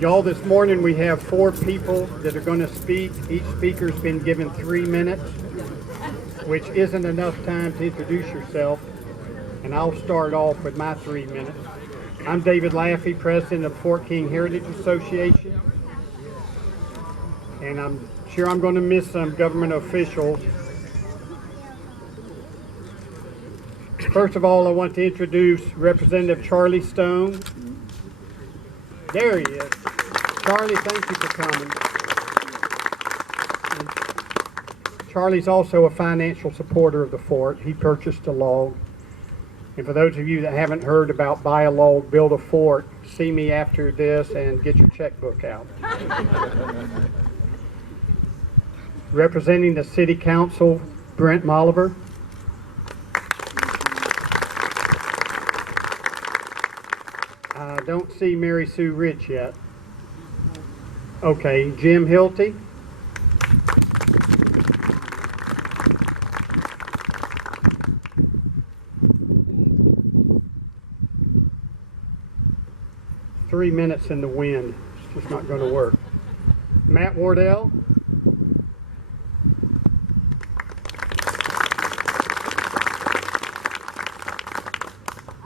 Y'all, this morning we have 4 people that are going to speak. Each speaker's been given 3 minutes, which isn't enough time to introduce yourself. And I'll start off with my 3 minutes. I'm David Laffey, president of Fort King Heritage Association. And I'm sure I'm going to miss some government officials. First of all, I want to introduce Representative Charlie Stone. There he is. Charlie, thank you for coming. And Charlie's also a financial supporter of the fort. He purchased a log. And for those of you that haven't heard about buy a log, build a fort, see me after this and get your checkbook out. Representing the City Council, Brent Molliver. I don't see Mary Sue Rich yet. Okay, Jim Hilty. Three minutes in the wind. It's just not going to work. Matt Wardell.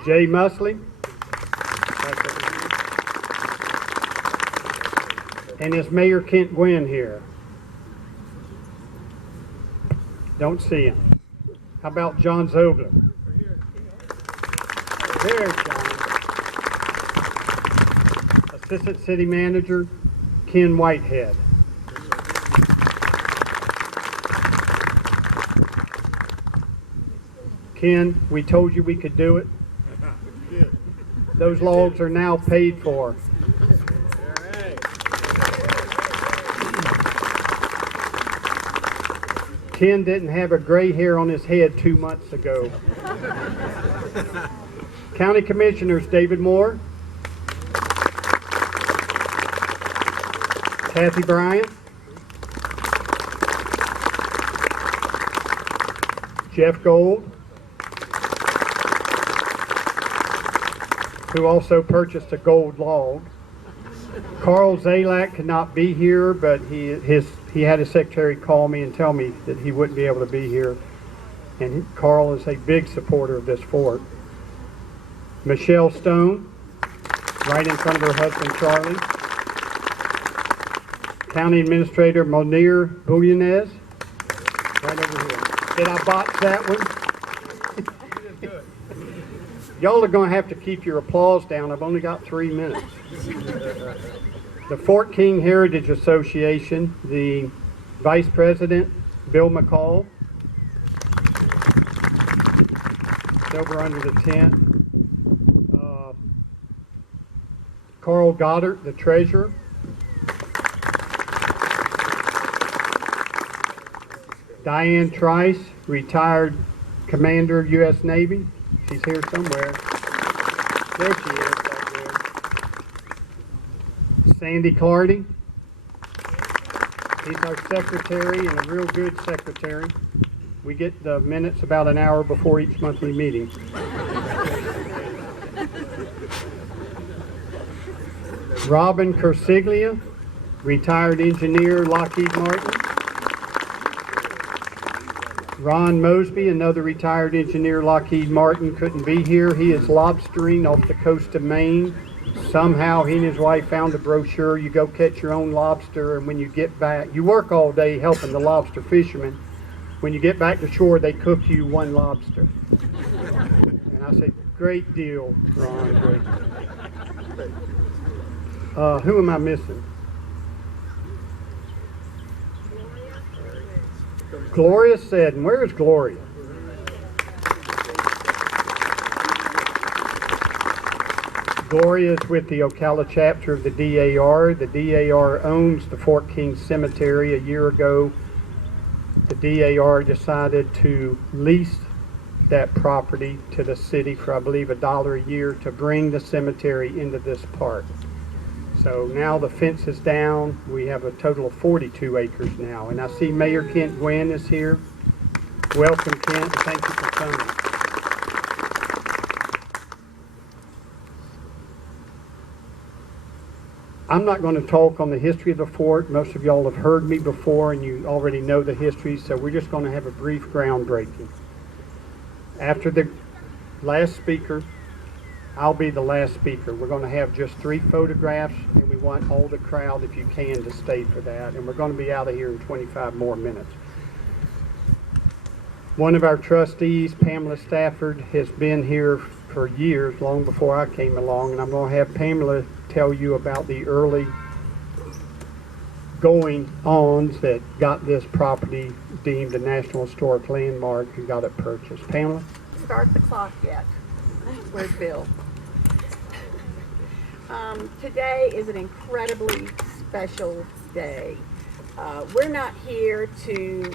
Jay Musley. And is Mayor Kent Gwynn here? Don't see him. How about John Zobler? There's John. Assistant City Manager Ken Whitehead. Ken, we told you we could do it. Those logs are now paid for. Ken didn't have a gray hair on his head 2 months ago. County Commissioners David Moore, Kathy Bryant, Jeff Gold, who also purchased a gold log. Carl Zalak could not be here, but he had his secretary call me and tell me that he wouldn't be able to be here. And Carl is a big supporter of this fort. Michelle Stone, right in front of her husband Charlie. County Administrator Monir Bouillonez, right over here. Did I botch that one? Y'all are going to have to keep your applause down. I've only got 3 minutes. The Fort King Heritage Association, the Vice President, Bill McCall. It's over under the tent. Carl Goddard, the Treasurer. Diane Trice, retired Commander, U.S. Navy. She's here somewhere. There she is, right there. Sandy Clardy. He's our secretary and a real good secretary. We get the minutes about an hour before each monthly meeting. Robin Cursiglia, retired engineer, Lockheed Martin. Ron Mosby, another retired engineer, Lockheed Martin, couldn't be here. He is lobstering off the coast of Maine. Somehow he and his wife found a brochure. You go catch your own lobster, and when you get back, you work all day helping the lobster fishermen. When you get back to shore, they cook you 1 lobster. And I said, great deal, Ron, great. Who am I missing? Gloria Seddon. Where is Gloria? Gloria is with the Ocala chapter of the DAR. The DAR owns the Fort King Cemetery. A year ago, the DAR decided to lease that property to the city for, I believe, $1 a year to bring the cemetery into this park. So now the fence is down. We have a total of 42 acres now. And I see Mayor Kent Gwynn is here. Welcome, Kent. Thank you for coming. I'm not going to talk on the history of the fort. Most of y'all have heard me before and you already know the history, so we're just going to have a brief groundbreaking. After the last speaker, I'll be the last speaker. We're going to have just 3 photographs, and we want all the crowd, if you can, to stay for that. And we're going to be out of here in 25 more minutes. One of our trustees, Pamela Stafford, has been here for years, long before I came along, and I'm going to have Pamela tell you about the early going-ons that got this property deemed a National Historic Landmark and got it purchased. Pamela? Start the clock yet. Where's Bill? Today is an incredibly special day. We're not here to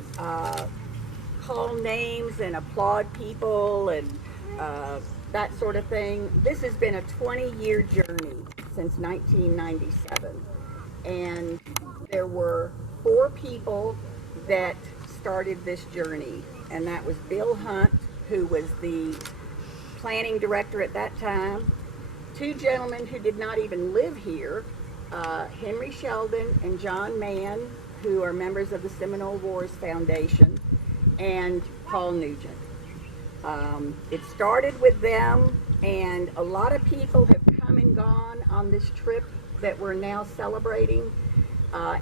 call names and applaud people and that sort of thing. This has been a 20-year journey since 1997. And there were 4 people that started this journey. And that was Bill Hunt, who was the planning director at that time, 2 gentlemen who did not even live here, Henry Sheldon and John Mann, who are members of the Seminole Wars Foundation, and Paul Nugent. It started with them, and a lot of people have come and gone on this trip that we're now celebrating,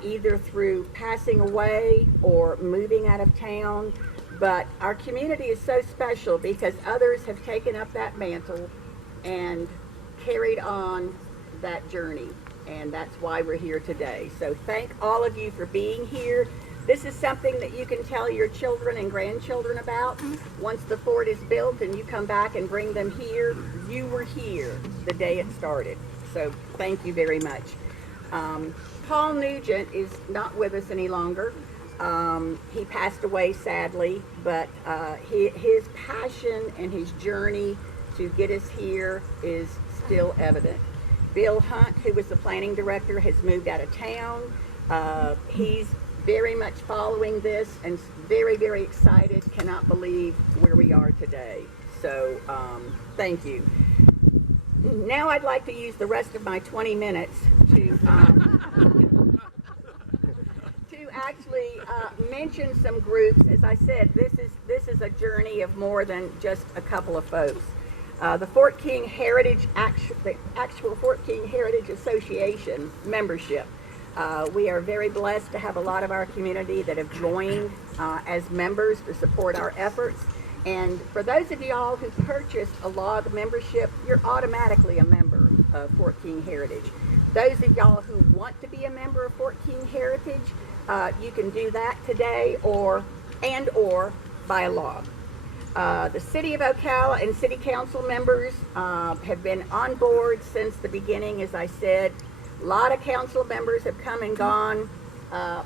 either through passing away or moving out of town. But our community is so special because others have taken up that mantle and carried on that journey. And that's why we're here today. So thank all of you for being here. This is something that you can tell your children and grandchildren about. Once the fort is built and you come back and bring them here, you were here the day it started. So thank you very much. Paul Nugent is not with us any longer. He passed away sadly, but his passion and his journey to get us here is still evident. Bill Hunt, who was the planning director, has moved out of town. He's very much following this and very, very excited, cannot believe where we are today. So thank you. Now I'd like to use the rest of my 20 minutes to actually mention some groups. As I said, this is a journey of more than just a couple of folks. The Fort King Heritage, the actual Fort King Heritage Association membership. We are very blessed to have a lot of our community that have joined as members to support our efforts. And for those of y'all who purchased a log membership, you're automatically a member of Fort King Heritage. Those of y'all who want to be a member of Fort King Heritage, you can do that today or buy a log. The City of Ocala and City Council members have been on board since the beginning, as I said. A lot of council members have come and gone.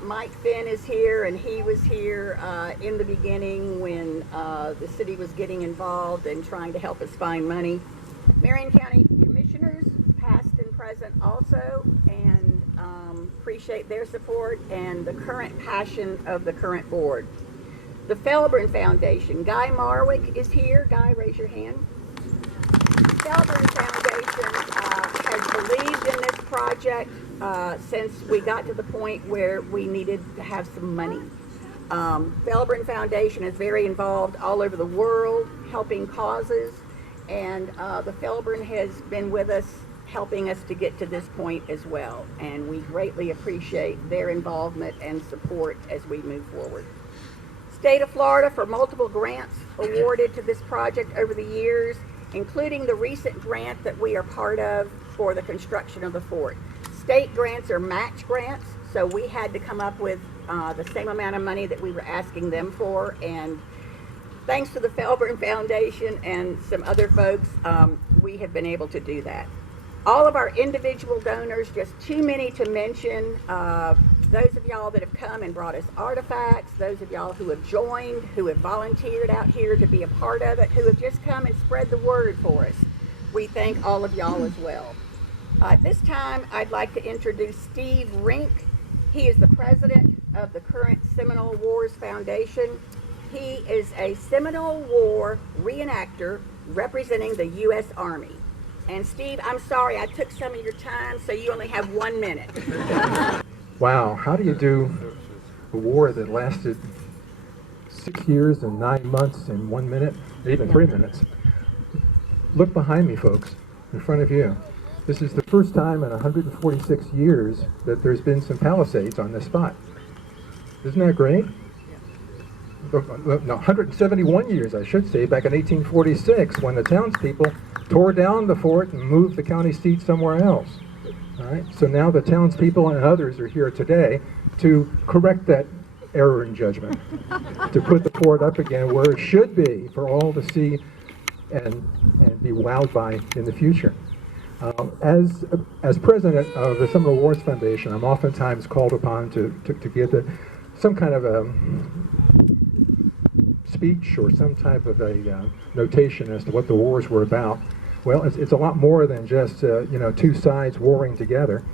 Mike Finn is here, and he was here in the beginning when the city was getting involved and trying to help us find money. Marion County Commissioners, past and present also, and appreciate their support and the current passion of the current board. The Felburn Foundation, Guy Marwick is here. Guy, raise your hand. Felburn Foundation has believed in this project since we got to the point where we needed to have some money. Felburn Foundation is very involved all over the world helping causes, and the Felburn has been with us helping us to get to this point as well, and we greatly appreciate their involvement and support as we move forward. State of Florida for multiple grants awarded to this project over the years, including the recent grant that we are part of for the construction of the fort. State grants are match grants, so we had to come up with the same amount of money that we were asking them for, and thanks to the Felburn Foundation and some other folks, we have been able to do that. All of our individual donors, just too many to mention. Those of y'all that have come and brought us artifacts, those of y'all who have joined, who have volunteered out here to be a part of it, who have just come and spread the word for us. We thank all of y'all as well. At this time, I'd like to introduce Steve Rink. He is the president of the current Seminole Wars Foundation. He is a Seminole War reenactor representing the U.S. Army. And Steve, I'm sorry I took some of your time, so you only have 1 minute. Wow, how do you do a war that lasted 6 years and 9 months in 1 minute, even 3 minutes? Look behind me, folks, in front of you. This is the first time in 146 years that there's been some palisades on this spot. Isn't that great? No, 171 years, I should say, back in 1846, when the townspeople tore down the fort and moved the county seat somewhere else. All right, so now the townspeople and others are here today to correct that error in judgment, to put the fort up again where it should be for all to see and be wowed by in the future. As president of the Seminole Wars Foundation, I'm oftentimes called upon to give some kind of a speech or some type of a notation as to what the wars were about. Well, it's a lot more than just two sides warring together.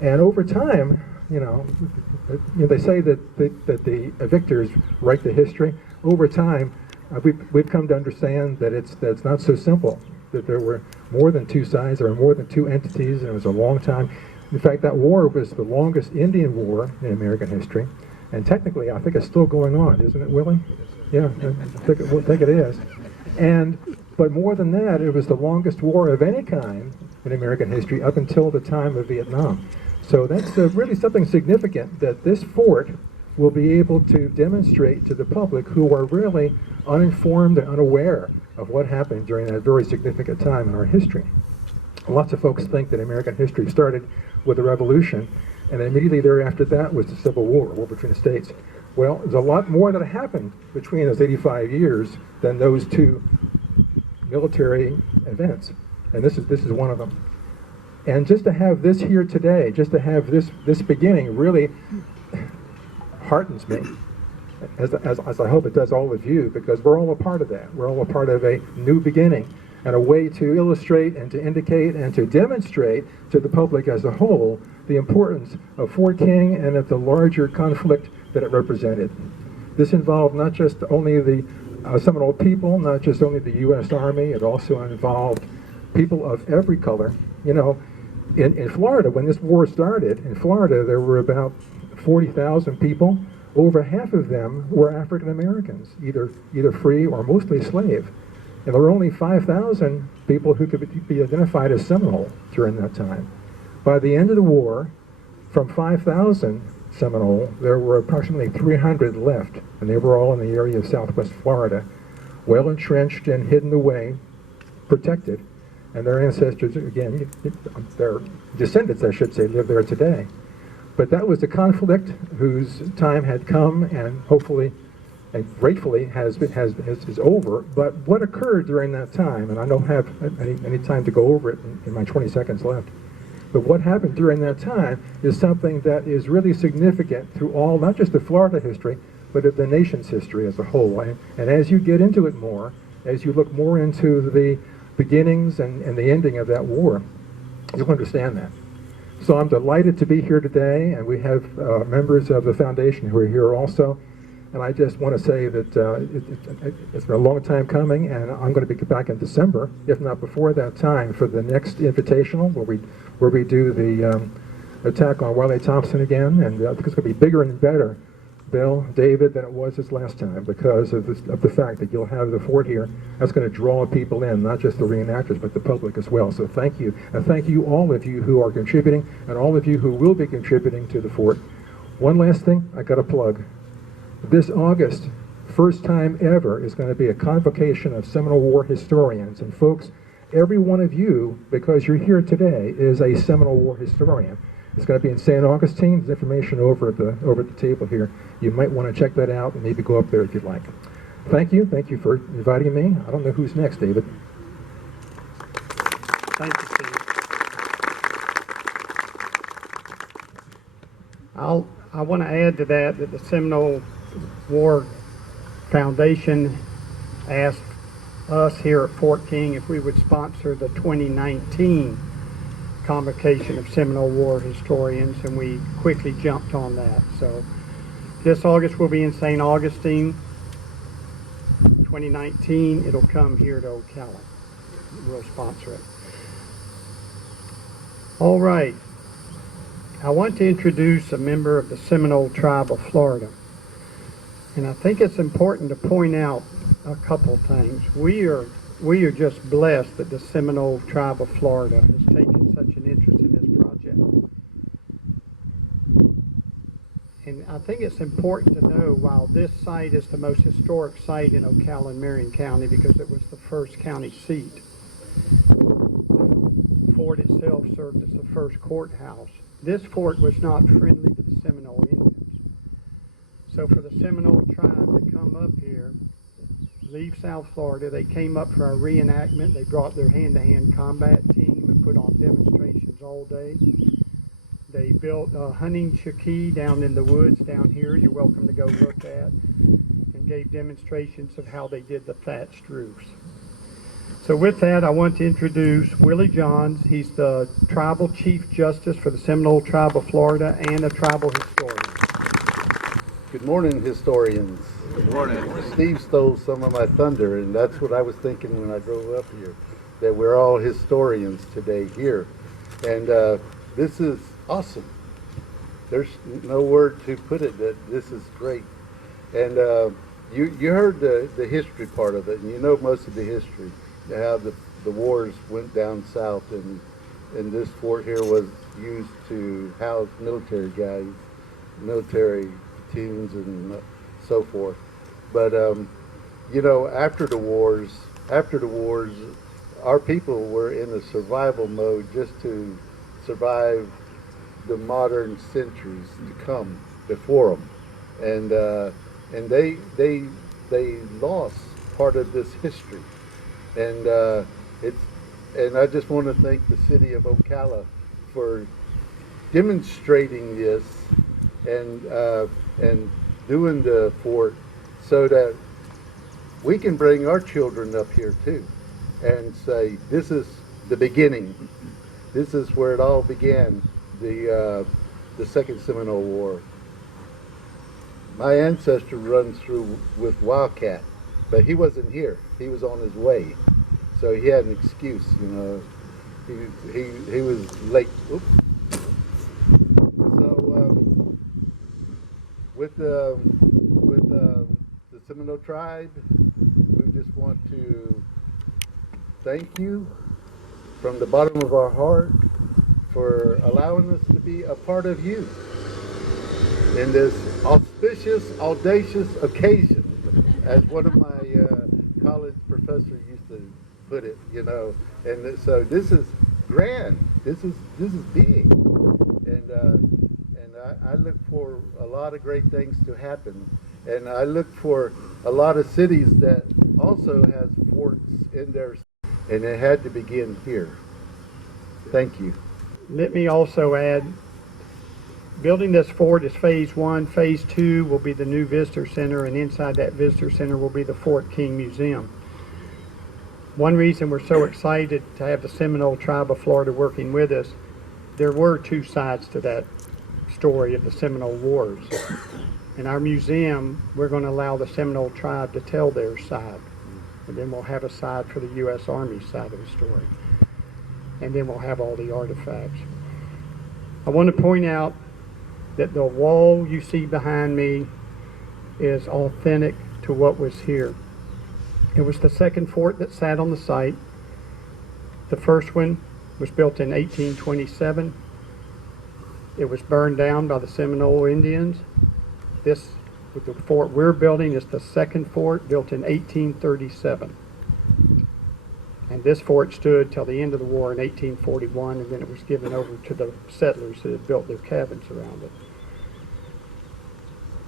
And over time, they say that the victors write the history. Over time, we've come to understand that it's not so simple. That there were more than two sides, there were more than two entities, and it was a long time. In fact, that war was the longest Indian war in American history. And technically, I think it's still going on, isn't it, Willie? Yeah, I think it is. But more than that, it was the longest war of any kind in American history up until the time of Vietnam. So that's really something significant, that this fort will be able to demonstrate to the public who are really uninformed and unaware of what happened during that very significant time in our history. Lots of folks think that American history started with the Revolution, and immediately thereafter that was the Civil War, war between the states. Well, there's a lot more that happened between those 85 years than those two military events, and this is one of them. And just to have this here today, just to have this beginning, really heartens me, as I hope it does all of you, because we're all a part of that. We're all a part of a new beginning and a way to illustrate and to indicate and to demonstrate to the public as a whole the importance of Fort King and of the larger conflict that it represented. This involved not just only the Seminole people, not just only the U.S. Army, it also involved people of every color. In Florida, when this war started, in Florida there were about 40,000 people. Over half of them were African Americans, either free or mostly slave. And there were only 5,000 people who could be identified as Seminole during that time. By the end of the war, from 5,000 Seminole, there were approximately 300 left, and they were all in the area of southwest Florida, well entrenched and hidden away, protected, and their ancestors, again, their descendants, I should say, live there today. But that was a conflict whose time had come, and hopefully and gratefully is over. But what occurred during that time, and I don't have any time to go over it in my 20 seconds left, but what happened during that time is something that is really significant through all, not just the Florida history, but of the nation's history as a whole. And as you get into it more, as you look more into the beginnings and the ending of that war, you'll understand that. So I'm delighted to be here today, and we have members of the foundation who are here also. And I just want to say that it's been a long time coming, and I'm going to be back in December, if not before that time, for the next invitational where we do the attack on Wiley Thompson again, and I think it's going to be bigger and better, Bill, David, than it was this last time, because of the fact that you'll have the fort here. That's going to draw people in, not just the reenactors, but the public as well. So thank you, and thank you, all of you who are contributing, and all of you who will be contributing to the fort. One last thing, I got a plug. This August, first time ever, is going to be a convocation of Seminole War historians. And folks, every one of you, because you're here today, is a Seminole War historian. It's going to be in St. Augustine. There's information over at the table here. You might want to check that out and maybe go up there if you'd like. Thank you. Thank you for inviting me. I don't know who's next, David. Thank you, Steve. I want to add to that the Seminole War Foundation asked us here at Fort King if we would sponsor the 2019 Convocation of Seminole War Historians, and we quickly jumped on that. So this August we'll be in St. Augustine. 2019 it'll come here to Ocala. We'll sponsor it. All right. I want to introduce a member of the Seminole tribe of Florida. And I think it's important to point out a couple things. We are just blessed that the Seminole tribe of Florida has taken such an interest in this project. And I think it's important to know, while this site is the most historic site in Ocala and Marion County because it was the first county seat, the fort itself served as the first courthouse. This fort was not friendly to the Seminole Indians. So for the Seminole tribe to come up here, leave South Florida, they came up for our reenactment. They brought their hand-to-hand combat team and put on demonstrations all day. They built a hunting chakee down in the woods down here, you're welcome to go look at, and gave demonstrations of how they did the thatched roofs. So with that, I want to introduce Willie Johns. He's the Tribal Chief Justice for the Seminole Tribe of Florida and a tribal historian. Good morning, historians. Good morning. Steve stole some of my thunder, and that's what I was thinking when I drove up here, that we're all historians today here. And this is awesome. There's no word to put it that this is great. And you heard the history part of it, and you know most of the history, how the wars went down south, and this fort here was used to house military guys, military platoons and so forth. But you know, after the wars, our people were in a survival mode just to survive the modern centuries to come before them, and they lost part of this history, and I just want to thank the city of Ocala for demonstrating this and doing the fort so that we can bring our children up here too and say, this is the beginning. This is where it all began, the Second Seminole War. My ancestor runs through with Wildcat, but he wasn't here. He was on his way, so he had an excuse, you know. He was late. Oops. So with the Seminole tribe, we just want to thank you from the bottom of our heart for allowing us to be a part of you in this auspicious, audacious occasion, as one of my college professors used to put it, you know. And so this is grand. This is big, and I look for a lot of great things to happen, and I look for a lot of cities that also has forts in there, and it had to begin here. Thank you. Let me also add, building this fort is phase one. Phase two will be the new visitor center, and inside that visitor center will be the Fort King Museum. One reason we're so excited to have the Seminole Tribe of Florida working with us, there were two sides to that story of the Seminole Wars. In our museum, we're going to allow the Seminole tribe to tell their side. And then we'll have a side for the U.S. Army side of the story. And then we'll have all the artifacts. I want to point out that the wall you see behind me is authentic to what was here. It was the second fort that sat on the site. The first one was built in 1827. It was burned down by the Seminole Indians. This, with the fort we're building, is the second fort, built in 1837. And this fort stood till the end of the war in 1841, and then it was given over to the settlers that had built their cabins around it.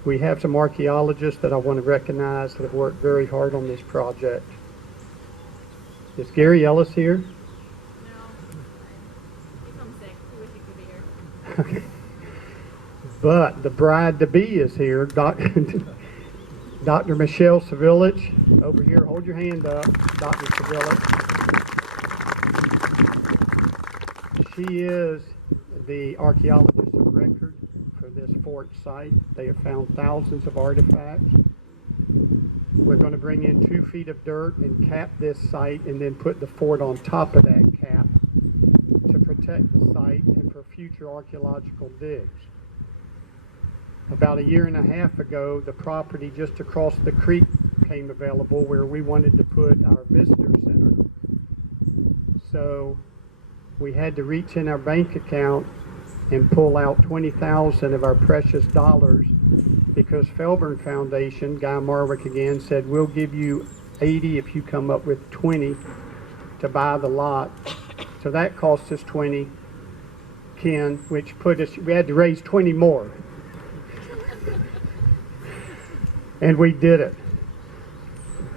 We have some archaeologists that I want to recognize that have worked very hard on this project. Is Gary Ellis here? No. He's homesick. He wish he could be here. Okay. But the bride-to-be is here, Dr. Michelle Savilich, over here. Hold your hand up, Dr. Savilich. She is the archaeologist of record for this fort site. They have found thousands of artifacts. We're going to bring in 2 feet of dirt and cap this site, and then put the fort on top of that cap to protect protect the site and for future archaeological digs. About a year and a half ago, the property just across the creek came available where we wanted to put our visitor center. So we had to reach in our bank account and pull out $20,000 of our precious dollars because Felburn Foundation, Guy Marwick again, said we'll give you 80 if you come up with 20 to buy the lot. So that cost us 20, Ken, which put us, we had to raise 20 more. And we did it.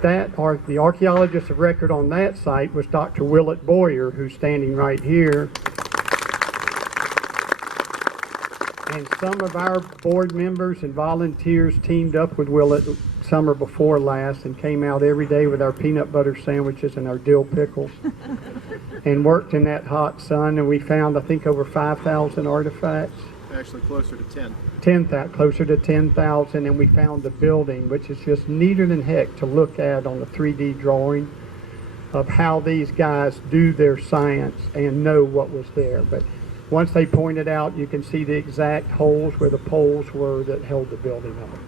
The archaeologist of record on that site was Dr. Willett Boyer, who's standing right here. And some of our board members and volunteers teamed up with Willett summer before last and came out every day with our peanut butter sandwiches and our dill pickles and worked in that hot sun, and we found, I think, over 5,000 artifacts. Actually closer to 10. Closer to 10,000, and we found the building, which is just neater than heck to look at on the 3D drawing of how these guys do their science and know what was there. But once they pointed out, you can see the exact holes where the poles were that held the building up.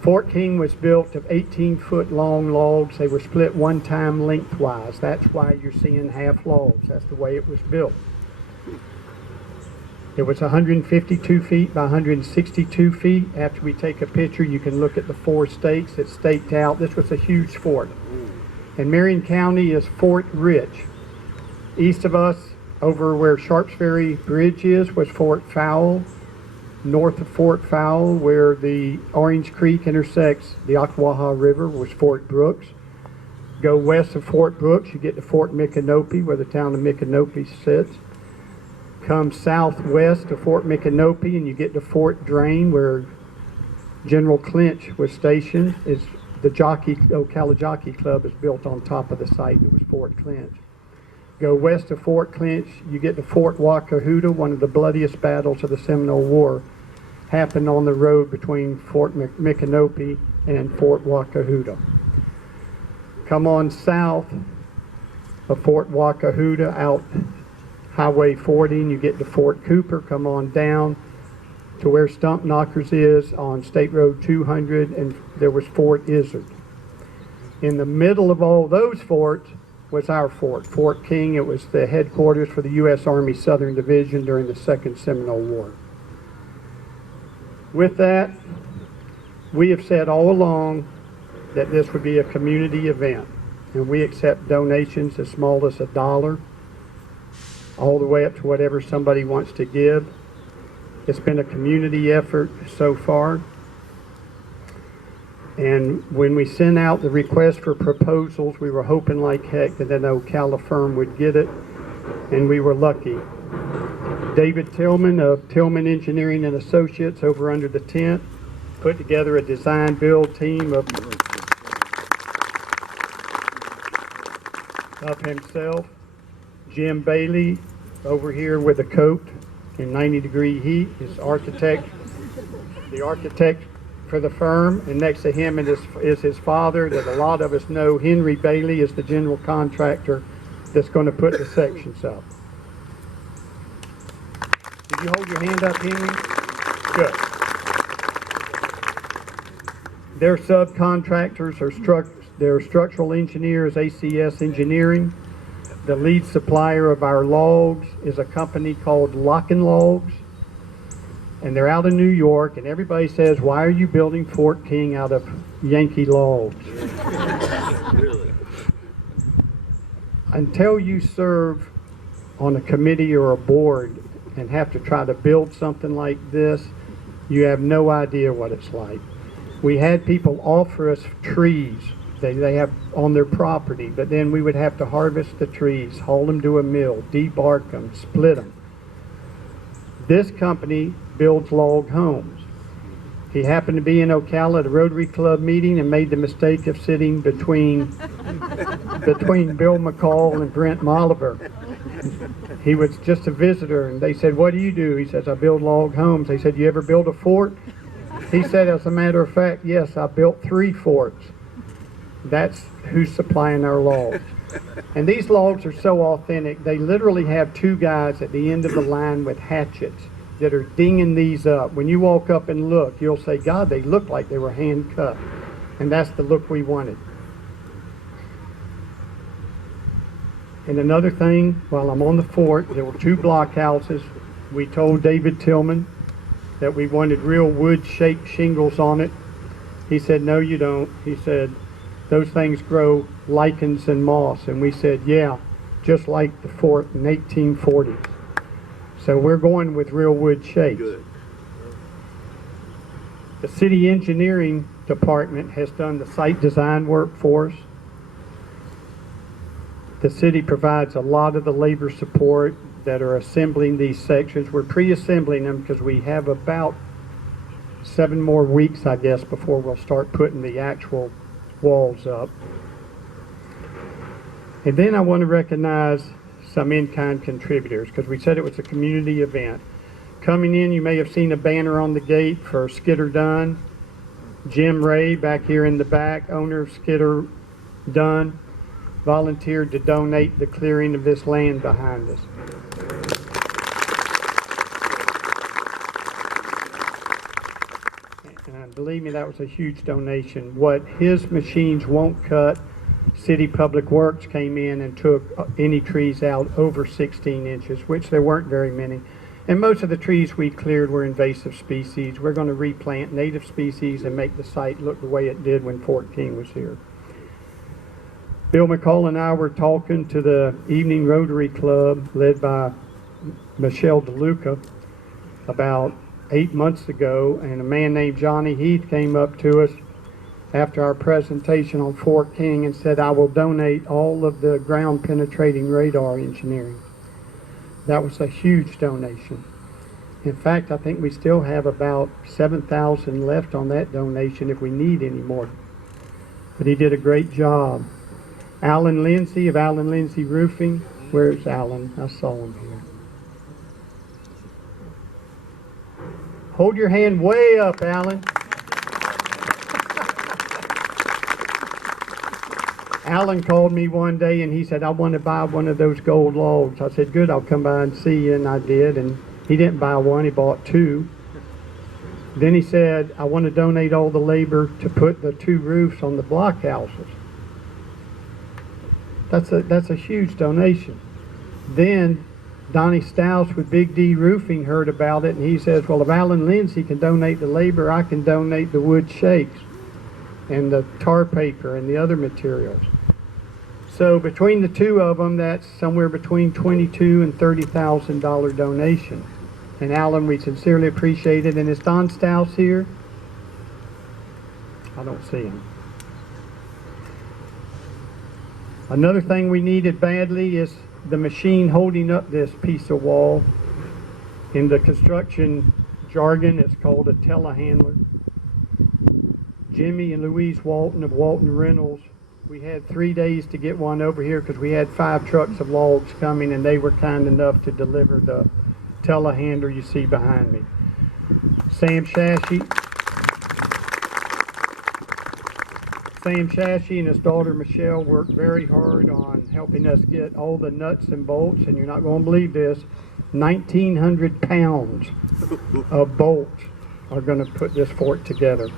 Fort King was built of 18-foot long logs. They were split one time lengthwise. That's why you're seeing half logs. That's the way it was built. It was 152 feet by 162 feet. After we take a picture, you can look at the 4 stakes that staked out. This was a huge fort. And Marion County is Fort Rich. East of us, over where Sharps Ferry Bridge is, was Fort Fowle. North of Fort Fowle, where the Orange Creek intersects the Ocklawaha River, was Fort Brooks. Go west of Fort Brooks, you get to Fort Micanopy, where the town of Micanopy sits. Come southwest to Fort Micanopy and you get to Fort Drain, where General Clinch was stationed. The Ocala Jockey Club is built on top of the site. It was Fort Clinch. Go west of Fort Clinch, you get to Fort Wakahuta. One of the bloodiest battles of the Seminole War happened on the road between Fort Micanopy and Fort Wakahuta. Come on south of Fort Wakahuta, out Highway 40, and you get to Fort Cooper. Come on down to where Stump Knockers is on State Road 200, and there was Fort Izard. In the middle of all those forts was our fort, Fort King. It was the headquarters for the U.S. Army Southern Division during the Second Seminole War. With that, we have said all along that this would be a community event, and we accept donations as small as $1, all the way up to whatever somebody wants to give. It's been a community effort so far. And when we sent out the request for proposals, we were hoping like heck that an Ocala firm would get it, and we were lucky. David Tillman of Tillman Engineering and Associates over under the tent put together a design build team of himself. Jim Bailey over here with a coat in 90-degree heat is the architect for the firm, and next to him is his father that a lot of us know. Henry Bailey is the general contractor that's going to put the sections up. Did you hold your hand up, Henry? Good. Their subcontractors are they're structural engineers, ACS Engineering. The lead supplier of our logs is a company called Lock and Logs, and they're out in New York, and everybody says, why are you building Fort King out of Yankee logs? Really? Until you serve on a committee or a board and have to try to build something like this, you have no idea what it's like. We had people offer us trees they have on their property, but then we would have to harvest the trees, haul them to a mill, debark them, split them. This company builds log homes. He happened to be in Ocala at a Rotary Club meeting and made the mistake of sitting between Bill McCall and Brent Molliver. He was just a visitor, and they said, what do you do? He says, I build log homes. They said, you ever build a fort? He said, as a matter of fact, yes, I built 3 forts. That's who's supplying our logs. And these logs are so authentic, they literally have two guys at the end of the line with hatchets that are dinging these up. When you walk up and look, you'll say, God, they look like they were hand cut. And that's the look we wanted. And another thing, while I'm on the fort, there were two blockhouses. We told David Tillman that we wanted real wood shake shingles on it. He said, no, you don't. He said, those things grow lichens and moss. And we said, yeah, just like the fort in 1840. So we're going with real wood shakes. Good. The city engineering department has done the site design work for us. The city provides a lot of the labor support that are assembling these sections. We're pre-assembling them because we have about 7 more weeks, I guess, before we'll start putting the actual walls up. And then I want to recognize some in-kind contributors because we said it was a community event. Coming in, you may have seen a banner on the gate for Skidder Dunn. Jim Ray, back here in the back, owner of Skidder Dunn, volunteered to donate the clearing of this land behind us. And believe me, that was a huge donation. What his machines won't cut, City Public Works came in and took any trees out over 16 inches, which there weren't very many. And most of the trees we cleared were invasive species. We're going to replant native species and make the site look the way it did when Fort King was here. Bill McCall and I were talking to the Evening Rotary Club led by Michelle DeLuca about 8 months ago, and a man named Johnny Heath came up to us after our presentation on Fort King and said, I will donate all of the ground penetrating radar engineering. That was a huge donation. In fact, I think we still have about 7,000 left on that donation if we need any more. But he did a great job. Alan Lindsay of Alan Lindsay Roofing. Where's Alan? I saw him here. Hold your hand way up, Alan. Alan called me one day and he said, I want to buy one of those gold logs. I said, good, I'll come by and see you, and I did. And he didn't buy one, he bought 2. Then he said, I want to donate all the labor to put the 2 roofs on the blockhouses. That's a huge donation. Then Donnie Stouse with Big D Roofing heard about it, and he says, well, if Alan Lindsay can donate the labor, I can donate the wood shakes and the tar paper and the other materials. So between the 2 of them, that's somewhere between $22,000 and $30,000 donation. And Alan, we sincerely appreciate it. And is Don Stouse here? I don't see him. Another thing we needed badly is the machine holding up this piece of wall. In the construction jargon, it's called a telehandler. Jimmy and Louise Walton of Walton Rentals, we had 3 days to get one over here because we had 5 trucks of logs coming, and they were kind enough to deliver the telehandler you see behind me. Sam Shashie and his daughter Michelle worked very hard on helping us get all the nuts and bolts, and you're not going to believe this, 1,900 pounds of bolts are going to put this fort together.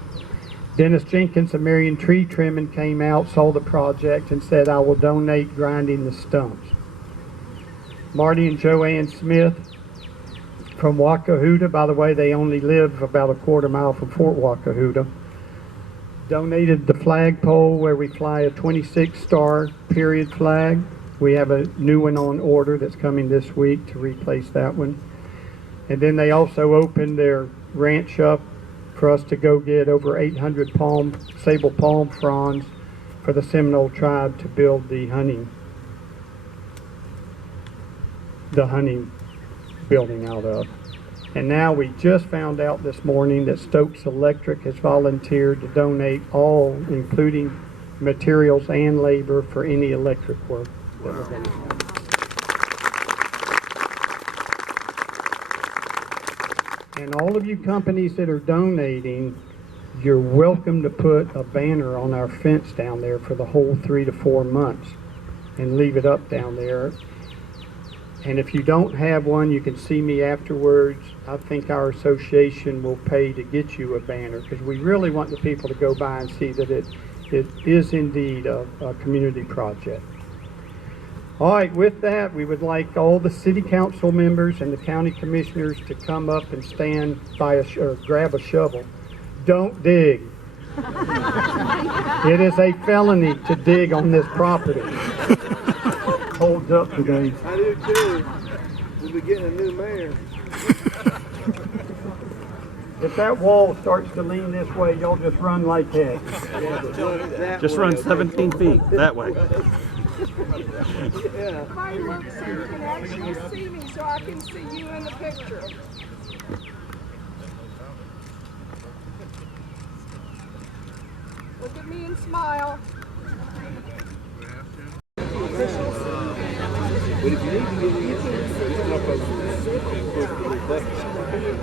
Dennis Jenkins of Marion Tree Trimming came out, saw the project, and said, I will donate grinding the stumps. Marty and Joanne Smith from Wackahoota, by the way, they only live about a quarter mile from Fort Wackahoota, donated the flagpole where we fly a 26-star period flag. We have a new one on order that's coming this week to replace that one. And then they also opened their ranch up for us to go get over 800 sable palm fronds for the Seminole tribe to build the hunting building out of. And now we just found out this morning that Stokes Electric has volunteered to donate all, including materials and labor, for any electric work that we're going to have. And all of you companies that are donating, you're welcome to put a banner on our fence down there for the whole 3 to 4 months and leave it up down there. And if you don't have one, you can see me afterwards. I think our association will pay to get you a banner, because we really want the people to go by and see that it is indeed a community project. All right, with that, we would like all the city council members and the county commissioners to come up and stand by or grab a shovel. Don't dig. It is a felony to dig on this property. Holds up today. I do too. We'll be getting a new mayor. If that wall starts to lean this way, y'all just run like heck. Just run 17 feet that way. Yeah. I look so you can actually see me, so I can see you in the picture. Look at me and smile. But if you need to get in,